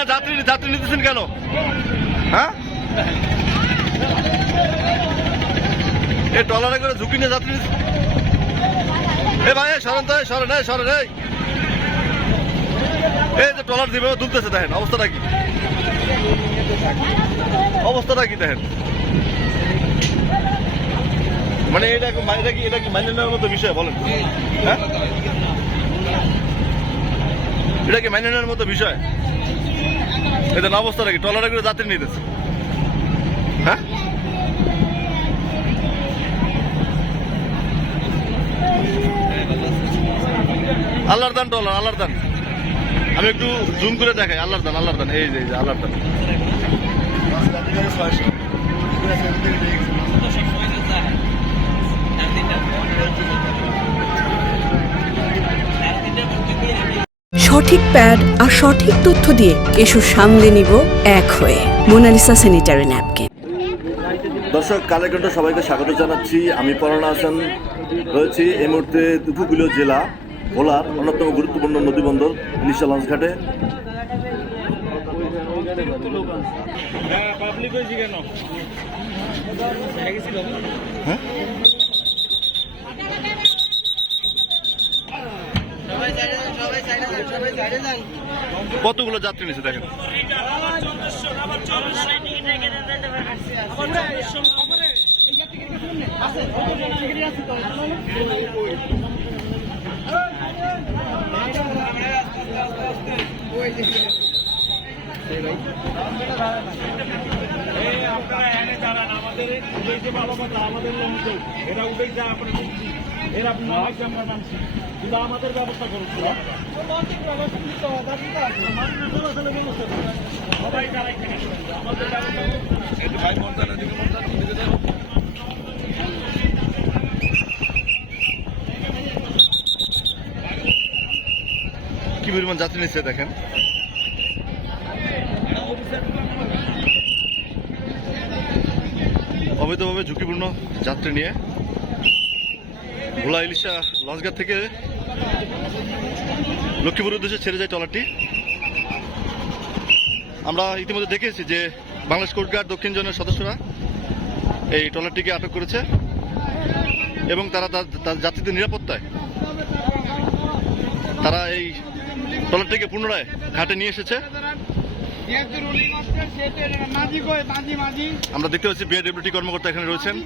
নিয়ে যাত্রী নিতেছেন কেন? হ্যাঁ, এই ট্রলারে করে ঝুঁকি নিয়ে যাত্রী। এ ভাই সরেন তো, সরেন এই যে ট্রলার দিবে দুলতেছে, দেখেন অবস্থাটা কি দেখেন। মানে এটা কি মাইনে নেওয়ার মতো বিষয় বলেন? হ্যাঁ, এটা কি মাইনে নেওয়ার মতো বিষয়? এটা অবস্থাটা কি? ট্রলারে করে যাত্রী নিতেছে। হ্যাঁ, আল্লাহর দান ট্রলার, আল্লাহর দান। আমি একটু জুম করে দেখাই। আল্লাহর দান, এই যে আল্লাহর দান। সঠিক প্যাড আর সঠিক তথ্য দিয়ে এসো সামলে নিব এক হয়ে মোনালিসা স্যানিটারি ন্যাপকিন। দর্শক কালেকণ্ঠ সবাইকে স্বাগত জানাচ্ছি। আমি পরানা হাসান রয়েছি এই মুহূর্তে উপকূলীয় জেলা ভোলার অন্যতম গুরুত্বপূর্ণ নদীবন্দর ইলিশা লঞ্চ ঘাটে। কতগুলো যাত্রী নিচ্ছে দেখেন। আমাদের ব্যবস্থা করছে কি পরিমাণ যাত্রী নিচ্ছে দেখেন। অবৈধভাবে ঝুঁকিপূর্ণ যাত্রী নিয়ে ভোলা ইলিশা লঞ্চঘাট থেকে লক্ষ্মীপুরের উদ্দেশ্যে ছেড়ে যায় ট্রলারটি। আমরা ইতিমধ্যে দেখেছি যে বাংলাদেশ কোস্টগার্ড দক্ষিণ জোনের সদস্যরা এই ট্রলারটিকে আটক করেছে এবং তারা তার যাত্রীদের নিরাপত্তায় তারা এই ট্রলারটিকে পুনরায় ঘাটে নিয়ে এসেছে। আমরা দেখতে পাচ্ছি বিআরডব্লিউটি কর্মকর্তা এখানে রয়েছেন।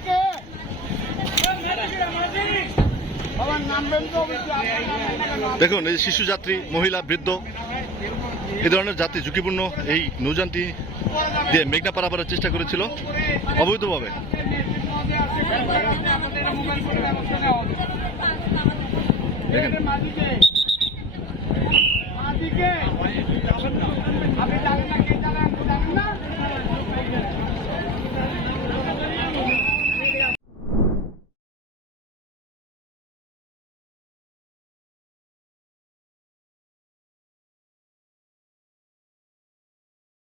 দেখুন এই শিশু যাত্রী, মহিলা, বৃদ্ধ এই ধরনের যাত্রী ঝুঁকিপূর্ণ এই নৌযানটি দিয়ে মেঘনা পারাপারের চেষ্টা করেছিল অবৈধভাবে। দেখেন